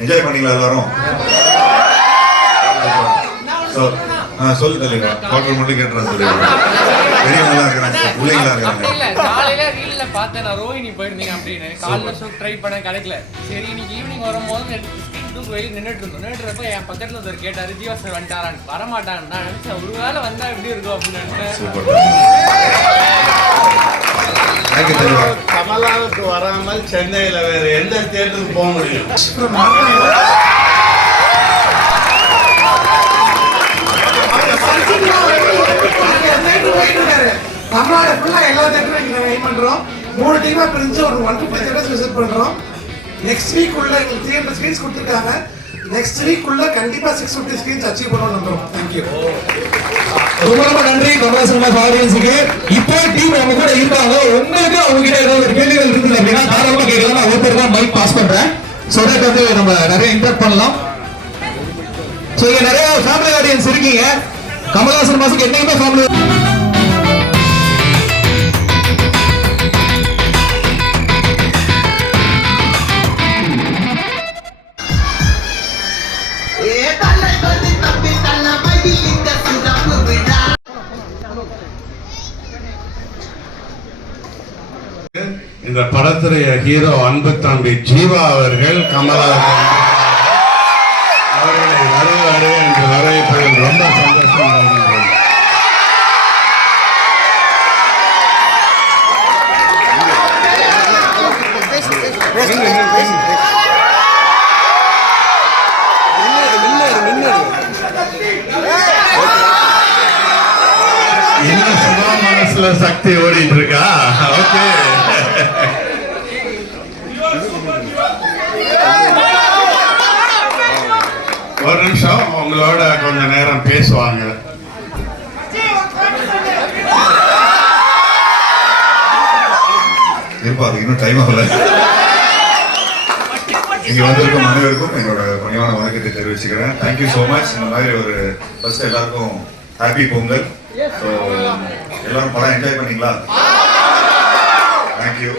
Enjoy பண்ணீங்களா எல்லாரும்? சொல்லு தலைவா, குவார்டர் மட்டும் கேட்டுறேன் சொல்லிடுறேன். பெரியவங்களா இருக்கிறாங்க, பிள்ளைங்களா இருக்காங்க. இல்ல காலையில ரீல்ல பார்த்தேன் நான், ரோஹிணி போயிருந்தீங்க அப்படின்னு. காலைல ஷோ ட்ரை பண்ண கிடைக்கல. சரி இன்னைக்கு ஈவினிங் வரும்போது வெளியே நின்றுட்டு என் பக்கத்துல ஒருத்தர் கேட்டாரு, ஜீவா சார் வந்துட்டாரான்னு. வரமாட்டான்னு நான் நினைச்சேன், ஒருவேளை வந்தா எப்படி இருக்கும் அப்படின்னு. கமலாவுக்கு வராமல் சென்னையில வேற எந்த தியேட்டருக்கு போக முடியும்? தமிழ்நாடு ஃபுல்லா எல்லா தியேட்டரும் வெயிட் பண்றோம். 3 டீமா பிரிஞ்சு ஒரு 150 தியேட்டர்ஸ் விசிட் பண்றோம். நெக்ஸ்ட் வீக் உள்ள 300 ஸ்கிரீன்ஸ் கொடுத்துருக்காங்க. நெக்ஸ்ட் வீக் உள்ள கண்டிப்பா 650 ஸ்கிரீன்ஸ் அச்சீவ் பண்ணணும் நம்புறோம். தேங்க்யூ. ரொம்ப நன்றி கமலாசன் ஆடியன்ஸுக்கு. இப்போ டீம் நம்ம கூட இருக்காங்க. உங்களுக்கு அவங்க கிட்ட ஏதாவது ஒரு கேள்விகள் இருக்குது அப்படின்னா தாராளமா கேட்கலாம். நான் ஒருத்தர் தான் மைக் பாஸ் பண்றேன். ஸோ தட் வந்து நம்ம நிறைய இன்டராக்ட் பண்ணலாம். ஸோ இங்க நிறைய ஃபேமிலி ஆடியன்ஸ் இருக்கீங்க. கமலாசன் மாசுக்கு என்னைக்குமே ஃபேமிலி. இந்த படத்துடைய ஹீரோ அன்பு தம்பி ஜீவா அவர்கள் கமலாசன் அவர்களை வருவாரு என்று வரவேற்பதில் ரொம்ப சந்தோஷம். இன்னும் சும்மா மனசுல சக்தி ஓடிட்டு இருக்கா? ஓகே, ஒரு நிமிஷம் உங்களோட கொஞ்ச நேரம் பேசுவாங்க. இருப்பாது, இன்னும் டைம் ஆகல. இங்க வந்திருக்கும் அனைவருக்கும் என்னோட பணியான வணக்கத்தை தெரிவிச்சுக்கிறேன். Thank you so much. இந்த மாதிரி ஒரு ஃபர்ஸ்ட் எல்லாருக்கும் ஹாப்பி பொங்கல். ஸோ எல்லாரும் படம் என்ஜாய் பண்ணீங்களா? Thank you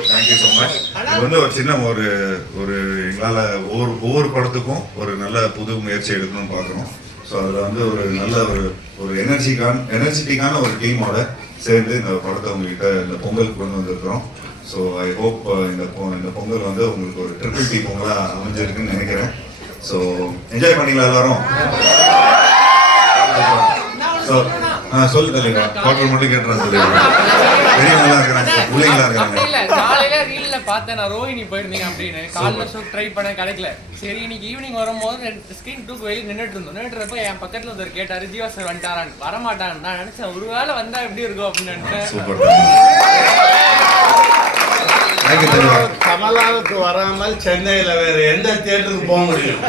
so much. இது வந்து ஒரு சின்ன ஒரு எங்களால் ஒவ்வொரு படத்துக்கும் ஒரு நல்ல புது முயற்சி எடுக்கணும்னு பார்க்குறோம். ஸோ அதில் வந்து ஒரு நல்ல ஒரு எனர்ஜெட்டிக்கான ஒரு டீமோட சேர்ந்து இந்த படத்தை உங்ககிட்ட இந்த பொங்கலுக்கு கொண்டு வந்திருக்கிறோம். ஸோ ஐ ஹோப் இந்த பொங்கல் வந்து உங்களுக்கு ஒரு ட்ரிபிள் டி பொங்கலாக அமைஞ்சிருக்குன்னு நினைக்கிறேன். ஸோ என்ஜாய் பண்ணீங்களா எல்லாரும்? ஸோ சொல்லு தலைவா, குவார்டர் மட்டும் கேட்டுறேன் சொல்லிடுறேன். பெரியவங்களா இருக்கிறாங்க, பிள்ளைங்களா இருக்காங்க. இல்ல காலையில ரீல்ல பார்த்தேன் நான், ரோஹிணி போயிருந்தீங்க அப்படின்னு. காலைல ஷோ ட்ரை பண்ண கிடைக்கல. சரி இன்னைக்கு ஈவினிங் வரும்போது ஸ்கிரீன் வெளியே நின்றுட்டு என் பக்கத்துல ஒருத்தர் கேட்டாரு, ஜீவா சார் வந்துட்டாரான்னு. வரமாட்டான்னு நான் நினைச்சேன், ஒருவேளை வந்தா எப்படி இருக்கும் அப்படின்னு. கமலாவுக்கு வராமல் சென்னையில வேற எந்த தியேட்டருக்கு போக முடியும்?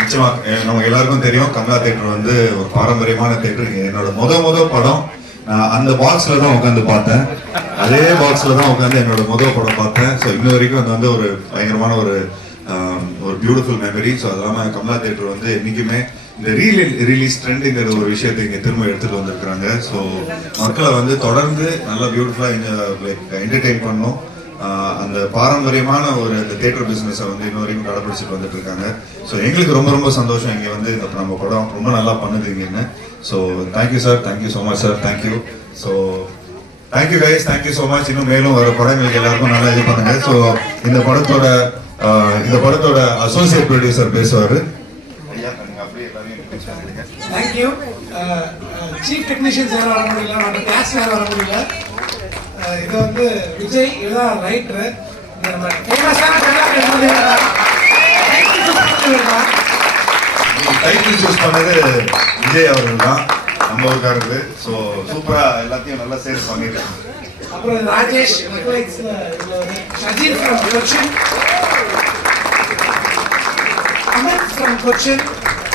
நிச்சயமா நமக்கு எல்லாருக்கும் தெரியும், கமலா தியேட்டர் வந்து ஒரு பாரம்பரியமான தியேட்டர். என்னோட முத படம் நான் அந்த பாக்ஸ்ல தான் உட்காந்து பார்த்தேன். அதே பாக்ஸ்ல தான் உட்காந்து என்னோட படம் பார்த்தேன். ஸோ இன்ன வரைக்கும் அது வந்து ஒரு பயங்கரமான ஒரு பியூட்டிஃபுல் மெமரி. ஸோ அது இல்லாமல் கமலா தியேட்டர் வந்து என்னைக்குமே இந்த ரிலீஸ் ட்ரெண்டுங்கிற ஒரு விஷயத்தை இங்கே திரும்ப எடுத்துட்டு வந்திருக்கிறாங்க. ஸோ மக்களை வந்து தொடர்ந்து நல்லா பியூட்டிஃபுல்லாக என்டர்டெயின் பண்ணணும். அந்த பாரம்பரியமான ஒரு இந்த தியேட்டர் பிஸ்னஸை வந்து இன்ன வரைக்கும் கடைபிடிச்சிட்டு வந்துட்டு இருக்காங்க. ஸோ எங்களுக்கு ரொம்ப சந்தோஷம் இங்கே வந்து இந்த நம்ம படம் ரொம்ப நல்லா பண்ணுது இங்கன்னு. So thank you sir, thank you so much sir, thank you. So thank you guys, thank you so much. இன்னும் மேலும் வர படங்களுக்கு எல்லாருக்கும் நல்லா இது பண்ணுங்க. ஸோ இந்த படத்தோட அசோசியேட் ப்ரொடியூசர் பேசுவார். தேங்க்யூ. சீஃப் டெக்னீஷியன்ஸ் யாரும் வர முடியல, நம்ம கிளாஸ் யாரும் வர முடியல. இது வந்து விஜய், இதுதான் ரைட்டரு. நம்ம ஃபேமஸான டைட்டில் சூஸ் பண்ணது விஜய் அவர்கள் தான், நம்ம ஊருக்காரரு. ஸோ சூப்பராக எல்லாத்தையும் நல்லா சேல்ஸ் பண்ணியிருக்காங்க. அப்புறம் ராஜேஷ், சஜீத் ஃப்ரம் கொச்சின், அமித் ஃப்ரம் கொச்சின்.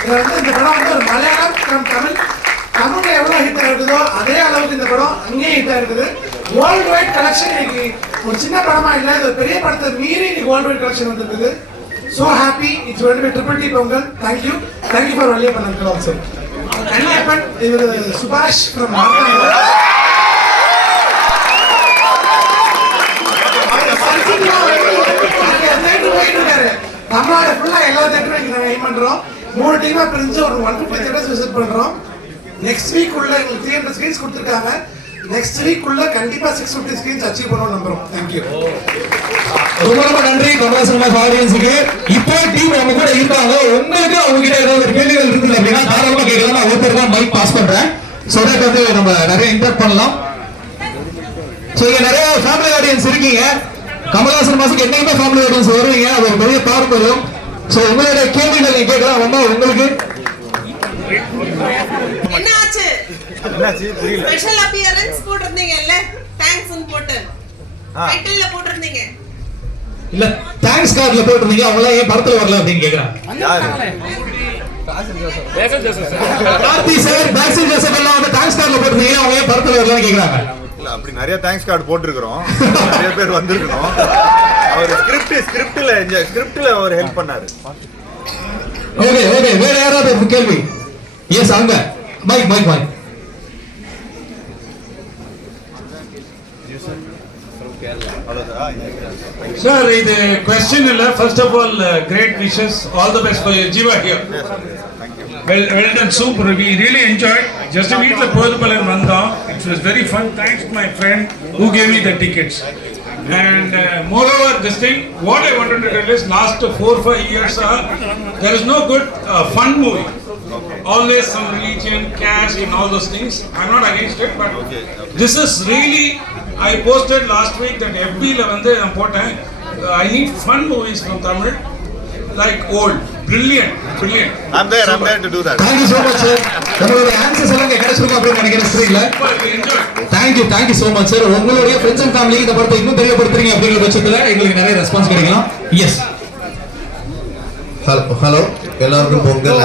இது வந்து இந்த படம் வந்து ஒரு மலையாளம் ஃப்ரம் தமிழ்ல எவ்வளோ ஹிட் ஆகுதோ அதே அளவுக்கு இந்த படம் அங்கேயே ஹிட் ஆகுது. வேர்ல்டு வைட் கலெக்ஷன் இன்னைக்கு ஒரு சின்ன படமா இல்லை, இது ஒரு பெரிய படத்தை மீறி இன்னைக்கு வேர்ல்டு வைட் கலெக்ஷன் வந்துருக்குது. So happy. It's world by triple D Pongal. Thank you for Valliappan uncle also. Kanniappan இவர் சுபாஷ் ஃப்ரம் தமிழ்நாடு ஃபுல்லாக எல்லா தேட்டரும் இங்கே நாங்கள் எய்ம் பண்ணுறோம். 3 டீமாக பிரிஞ்சு ஒரு 150 தேட்டர்ஸ் விசிட் பண்ணுறோம். நெக்ஸ்ட் வீக் உள்ள எங்களுக்கு 300 ஸ்க்ரீன்ஸ் கொடுத்துருக்காங்க. நெக்ஸ்ட் வீக் உள்ள கண்டிப்பாக 650 ஸ்க்ரீன்ஸ் அச்சீவ் பண்ணணும்னு நம்புறோம். தேங்க்யூ. ரொம்ப ரொம்ப நன்றி கமலா சினிமாஸ் ஆடியன்ஸுக்கு. இப்போ டீம் நம்ம கூட இருக்காங்க. உங்களுக்கு அவங்க கிட்ட ஏதாவது ஒரு கேள்விகள் இருக்குது அப்படின்னா தாராளமா கேட்கலாம். நான் ஒருத்தர் தான் மைக் பாஸ் பண்றேன். ஸோ தட் வந்து நம்ம நிறைய இன்டராக்ட் பண்ணலாம். ஸோ இங்க நிறைய ஃபேமிலி ஆடியன்ஸ் இருக்கீங்க. கமலா சினிமாஸுக்கு என்னைக்குமே ஃபேமிலி ஆடியன்ஸ் வருவீங்க. அது ஒரு பெரிய பாரம்பரியம். ஸோ உங்களுடைய கேள்விகள் நீங்க கேட்கலாம். ரொம்ப உங்களுக்கு என்ன ஆச்சு? ஸ்பெஷல் அப்பியரன்ஸ் போட்டிருந்தீங்கல்ல, தேங்க்ஸ் போட்டு டைட்டில்ல போட்டிருந்தீங்க. இல்ல தேங்க்ஸ் கார்டுல போட்டிருந்தீங்க. அவங்க எல்லாம் ஏன் படத்துல வரல அப்படின்னு கேக்குறாங்க. கார்த்தி சார், பேசில் ஜோசப் எல்லாம் வந்து தேங்க்ஸ் கார்டுல போட்டிருந்தீங்க. அவங்க ஏன் படத்துல வரலன்னு கேக்குறாங்க. இல்ல அப்படி நிறைய தேங்க்ஸ் கார்டு போட்டிருக்கிறோம். நிறைய பேர் வந்திருக்கிறோம். அவர் ஸ்கிரிப்ட்ல அவர் ஹெல்ப் பண்ணாரு. ஓகே ஓகே, வேற யாராவது ஒரு கேள்வி? எஸ் அங்க mic Sir, the question is, first of all, great wishes, all the best for your Jiva here. Well done, super. We really enjoyed. Just a week it was very fun. Thanks to my friend who gave me the tickets. And moreover, this thing, what I wanted to tell is, last 4-5 years, there is no good fun movie. Always some religion, caste, and all those things. I'm not against it, but this is really. I posted last week that FB la vande na poten. I need fun movies from Tamil, like old, brilliant. I'm there to do that. Thank you so much sir. உங்களுடைய answers எல்லாம் கிடைச்சிருக்கும் அப்படின்னு நினைக்கிறேன் ஸ்கிரீன்ல. Thank you so much sir. உங்களுடைய friends and ஃபேமிலிக்கு இந்த படத்தை இன்னும் தெரியப்படுத்துறீங்க அப்படிங்கிற பட்சத்துல எங்களுக்கு நிறைய ரெஸ்பான்ஸ் கிடைக்கலாம். எஸ் ஹலோ எல்லாருக்கும் பொங்கல்.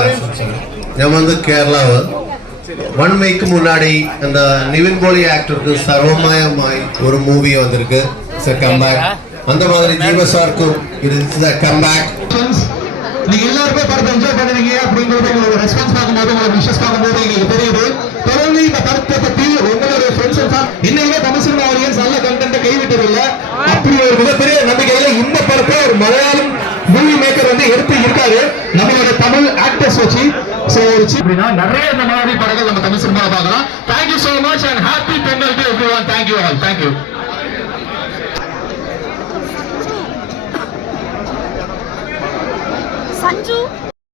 நான் வந்து கேரளாவை 1 வீக்கு முன்னாடி அந்த நிவின் போலி ஆக்டருக்கு சர்வமயமாய் ஒரு மூவி வந்திருக்கு. கம்பேக் அந்த மாதிரி ஜீவா சாருக்கும் இது கம்பேக். நீங்க எல்லாருமே படத்தை என்ஜாய் பண்ணுவீங்க அப்படிங்கறது உங்களோட ரெஸ்பான்ஸ் பார்க்கும்போது, உங்களோட விஷஸ் பார்க்கும்போது எங்களுக்கு தெரியுது. தொடர்ந்து இந்த படத்தை பத்தி உங்களுடைய ஃப்ரெண்ட்ஸ் எல்லாம் இன்னைக்குமே தமிழ் சினிமா ஆடியன்ஸ் நல்ல கண்டென்ட்டை கைவிட்டதில்லை. அப்படி ஒரு மிகப்பெரிய நம்பிக்கையில இந்த படத்தை ஒரு மலையாளம் மூவி மேக்கர் வந்து எடுத்து இருக்காரு நம்மளோட தமிழ் ஆக்டர்ஸ் வச்சு. சோ அப்படின்னா நிறைய இந்த மாதிரி படங்கள் நம்ம தமிழ் சினிமாவை பார்க்கலாம். Thank you so much and happy Pongal to everyone. Thank you all. Thank you. Sanju.